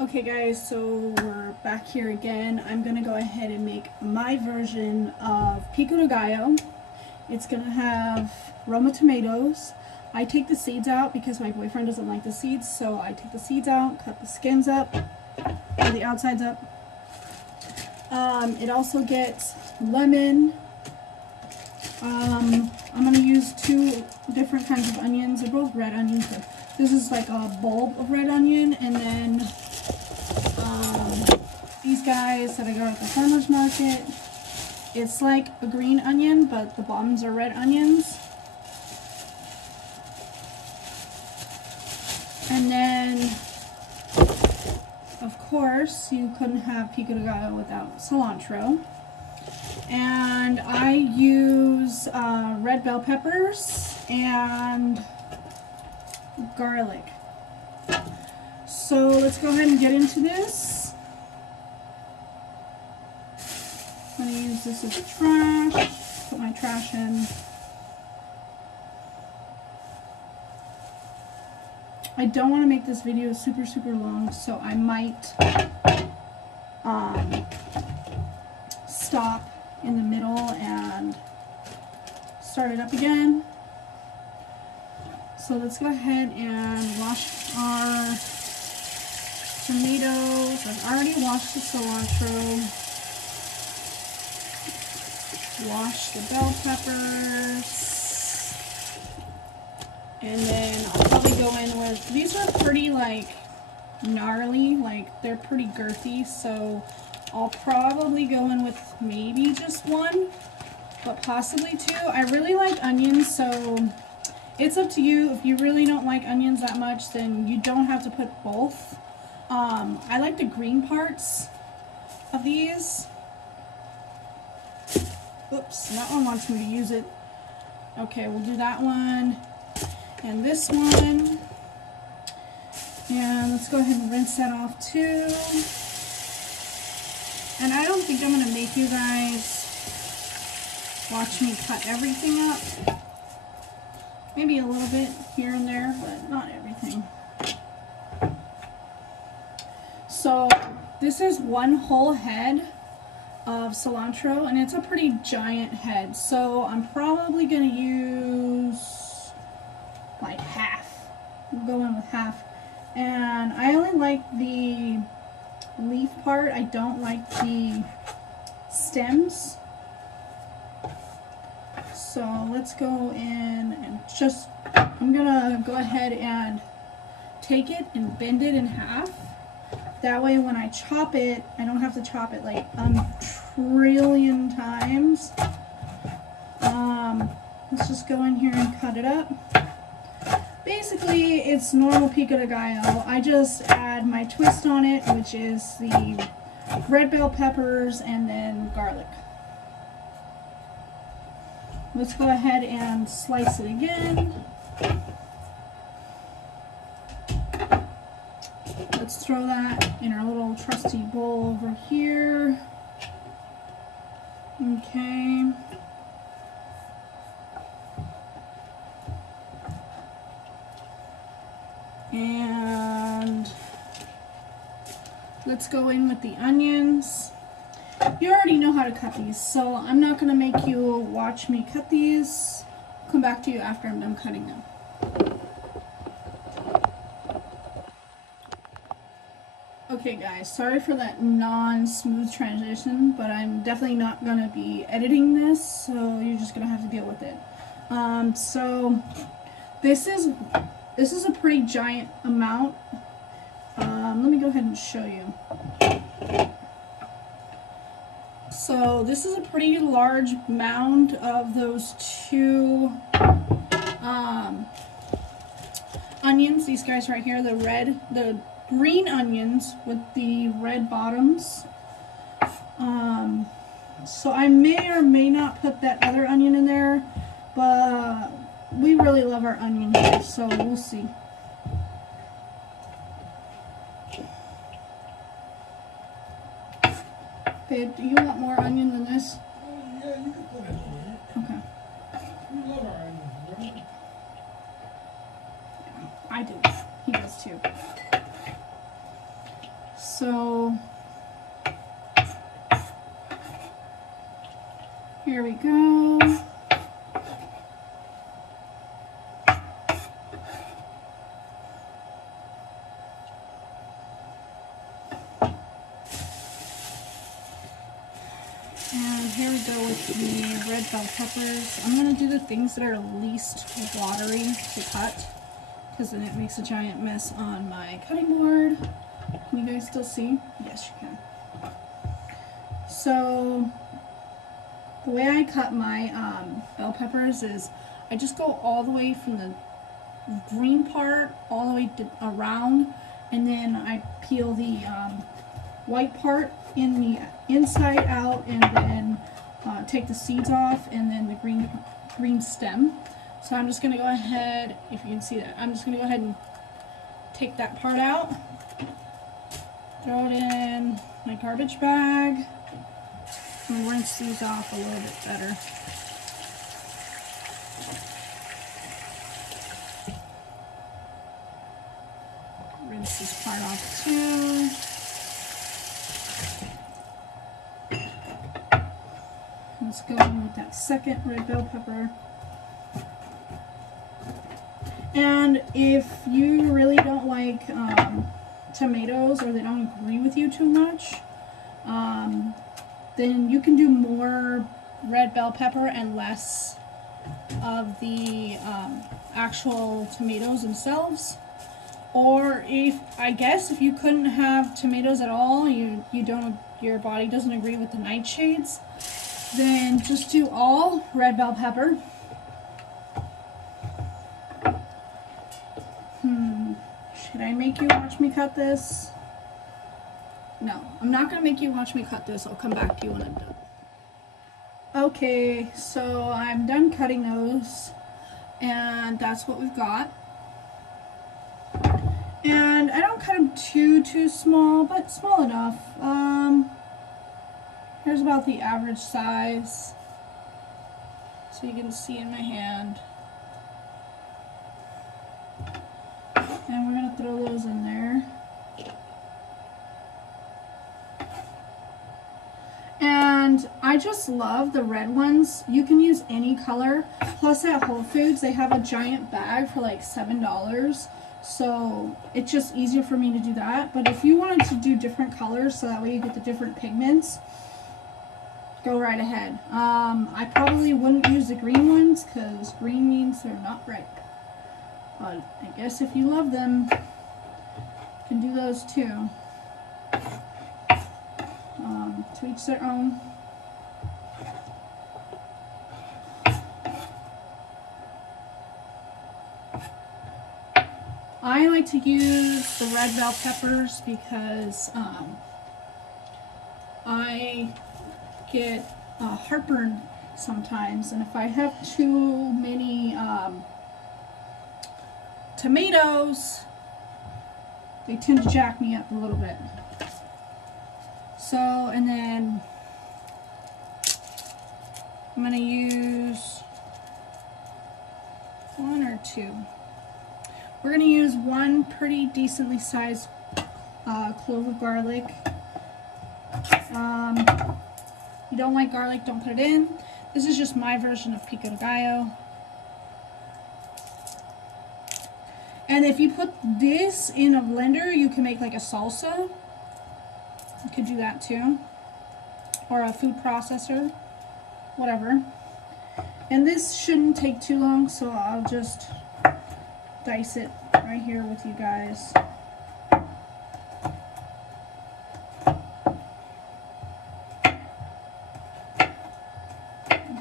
Okay guys, so we're back here again. I'm gonna go ahead and make my version of Pico De Gallo. It's gonna have Roma tomatoes. I take the seeds out because my boyfriend doesn't like the seeds, so I take the seeds out, cut the skins up, or the outsides up. It also gets lemon. I'm gonna use two different kinds of onions. They're both red onions, but this is like a bulb of red onion, and then these guys that I got at the farmer's market. It's like a green onion, but the bottoms are red onions. And then, of course, you couldn't have Pico De Gallo without cilantro. And I use red bell peppers and garlic. So let's go ahead and get into this. I'm going to use this as trash. Put my trash in. I don't want to make this video super long, so I might stop in the middle and start it up again. So let's go ahead and wash our tomatoes. I've already washed the cilantro. Wash the bell peppers. And then I'll probably go in with, these are pretty like gnarly, like they're pretty girthy, so I'll probably go in with maybe just one, but possibly two. I really like onions, so it's up to you. If you really don't like onions that much, then you don't have to put both. I like the green parts of these. Oops, that one wants me to use it. Okay, we'll do that one and this one. And let's go ahead and rinse that off too. And I don't think I'm going to make you guys watch me cut everything up. Maybe a little bit here and there, but not everything. So this is one whole head of cilantro, and it's a pretty giant head, so I'm probably going to use like half. We'll go in with half. And I only like the leaf part. I don't like the stems. So let's go in and just, I'm gonna go ahead and take it and bend it in half. That way when I chop it, I don't have to chop it like a trillion times. Let's just go in here and cut it up. Basically, it's normal Pico De Gallo. I just add my twist on it, which is the red bell peppers and then garlic. Let's go ahead and slice it again. Let's throw that in our little trusty bowl over here. Okay. And let's go in with the onions. You already know how to cut these, so I'm not going to make you watch me cut these. I'll come back to you after I'm done cutting them. Okay guys, sorry for that non-smooth transition, but I'm definitely not going to be editing this, so you're just going to have to deal with it. So this is a pretty giant amount. Let me go ahead and show you. So this is a pretty large mound of those two onions. These guys right here, the green onions with the red bottoms. So I may or may not put that other onion in there, but we really love our onion here, so we'll see. Babe, do you want more onion than this? Yeah, you can put it in. Okay. We love our onions, right? I do. He does too. So here we go. And here we go with the red bell peppers. I'm going to do the things that are least watery to cut, because then it makes a giant mess on my cutting board. Can you guys still see? Yes, you can. So the way I cut my bell peppers is I just go all the way from the green part all the way around, and then I peel the white part in the inside out, and then take the seeds off, and then the green stem. So I'm just going to go ahead, if you can see that, I'm just going to go ahead and take that part out, throw it in my garbage bag, and rinse these off a little bit better. Rinse this part off too. Let's go in with that second red bell pepper. And if you really don't like tomatoes, or they don't agree with you too much, then you can do more red bell pepper and less of the actual tomatoes themselves. Or if you couldn't have tomatoes at all, your body doesn't agree with the nightshades, then just do all red bell pepper. Should I make you watch me cut this? No, I'm not going to make you watch me cut this. I'll come back to you when I'm done. Okay, so I'm done cutting those, and that's what we've got. And I don't cut them too small, but small enough. Here's about the average size, so you can see in my hand. And we're going to throw those in there. And I just love the red ones. You can use any color. Plus at Whole Foods, they have a giant bag for like $7. So it's just easier for me to do that. But if you wanted to do different colors, so that way you get the different pigments, go right ahead. I probably wouldn't use the green ones, because green means they're not ripe. But I guess if you love them, you can do those too. To each their own. I like to use the red bell peppers because I get heartburn sometimes, and if I have too many tomatoes, they tend to jack me up a little bit. So, and then I'm going to use one or two. We're going to use one pretty decently sized clove of garlic. You don't like garlic, don't put it in. This is just my version of Pico De Gallo. And if you put this in a blender, you can make like a salsa. You could do that too. Or a food processor. Whatever. And this shouldn't take too long, so I'll just dice it right here with you guys. I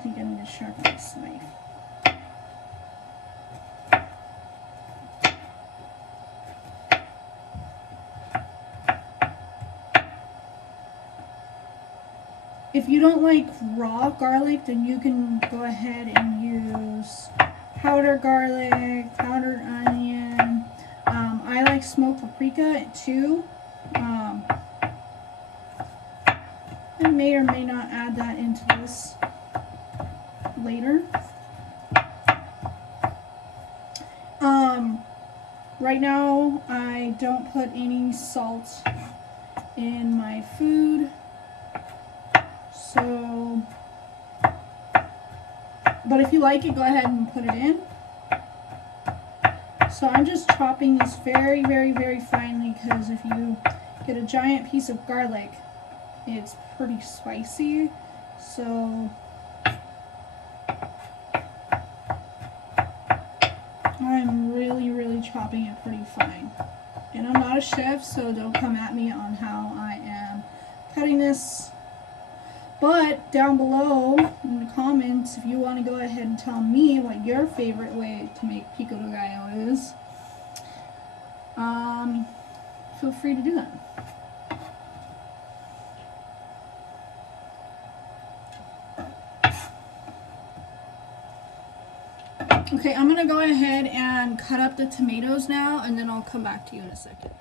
think I need to sharpen this knife. If you don't like raw garlic, then you can go ahead and use powdered garlic, powdered onion. I like smoked paprika too. I may or may not add that into this later. Right now I don't put any salt in my food. So, but if you like it, go ahead and put it in. So I'm just chopping this very, very, very finely, because if you get a giant piece of garlic, it's pretty spicy. So I'm really, really chopping it pretty fine. And I'm not a chef, so don't come at me on how I am cutting this. But down below in the comments, if you want to go ahead and tell me what your favorite way to make Pico De Gallo is, feel free to do that. Okay, I'm going to go ahead and cut up the tomatoes now, and then I'll come back to you in a second.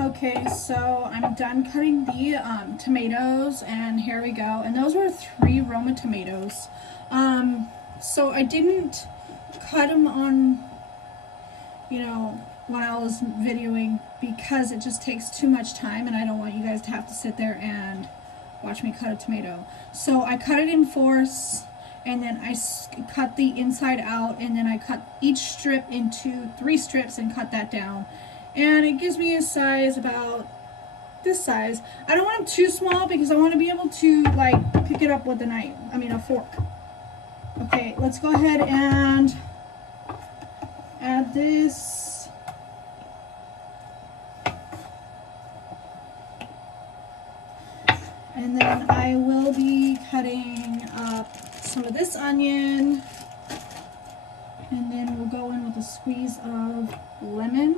Okay, so I'm done cutting the tomatoes, and here we go. And those were 3 Roma tomatoes. So I didn't cut them on, you know, when I was videoing, because it just takes too much time, and I don't want you guys to have to sit there and watch me cut a tomato. So I cut it in fourths, and then I cut the inside out, and then I cut each strip into 3 strips and cut that down. And it gives me a size about this size. I don't want them too small, because I want to be able to like pick it up with a knife, a fork. Okay, let's go ahead and add this. And then I will be cutting up some of this onion. And then we'll go in with a squeeze of lemon.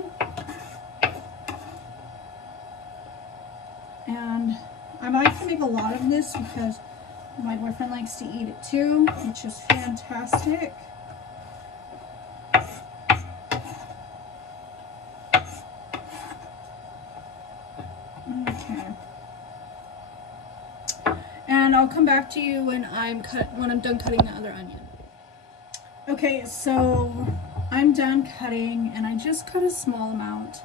And I like to make a lot of this because my boyfriend likes to eat it too, which is fantastic. Okay. And I'll come back to you when I'm done cutting the other onion. Okay, so I'm done cutting, and I just cut a small amount.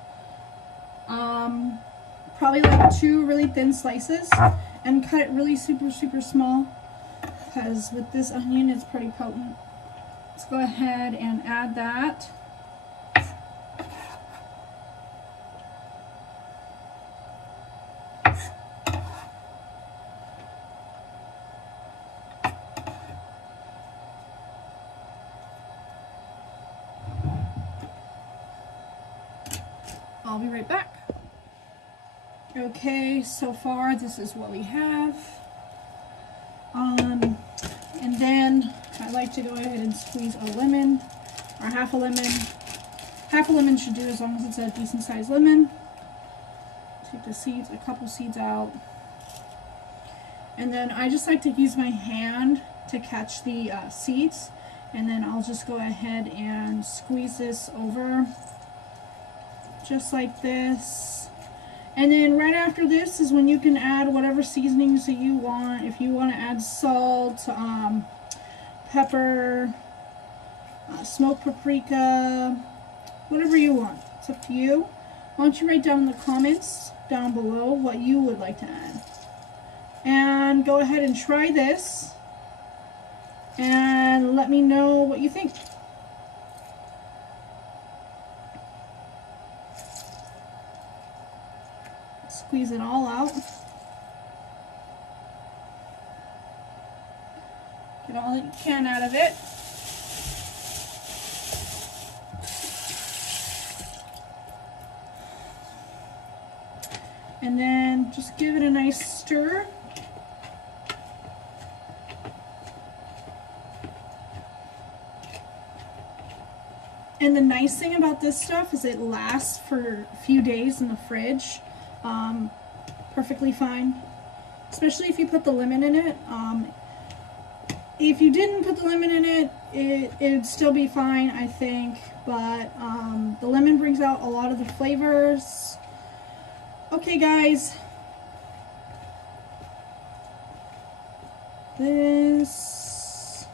Probably like 2 really thin slices, and cut it really super, super small, because with this onion it's pretty potent. Let's go ahead and add that. I'll be right back. Okay, so far this is what we have. And then I like to go ahead and squeeze a lemon, or half a lemon. Half a lemon should do, as long as it's a decent sized lemon. Take the seeds, a couple seeds out. And then I just like to use my hand to catch the seeds. And then I'll just go ahead and squeeze this over, just like this. And then right after this is when you can add whatever seasonings that you want. If you want to add salt, pepper, smoked paprika, whatever you want. It's up to you. Why don't you write down in the comments down below what you would like to add. And go ahead and try this, and let me know what you think. Squeeze it all out. Get all that you can out of it. And then just give it a nice stir. And the nice thing about this stuff is it lasts for a few days in the fridge. Perfectly fine, especially if you put the lemon in it. If you didn't put the lemon in it, it'd still be fine, I think, but the lemon brings out a lot of the flavors. Okay guys, this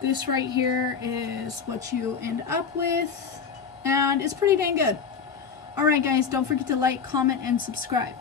this right here is what you end up with, and it's pretty dang good. Alright guys, don't forget to like, comment, and subscribe.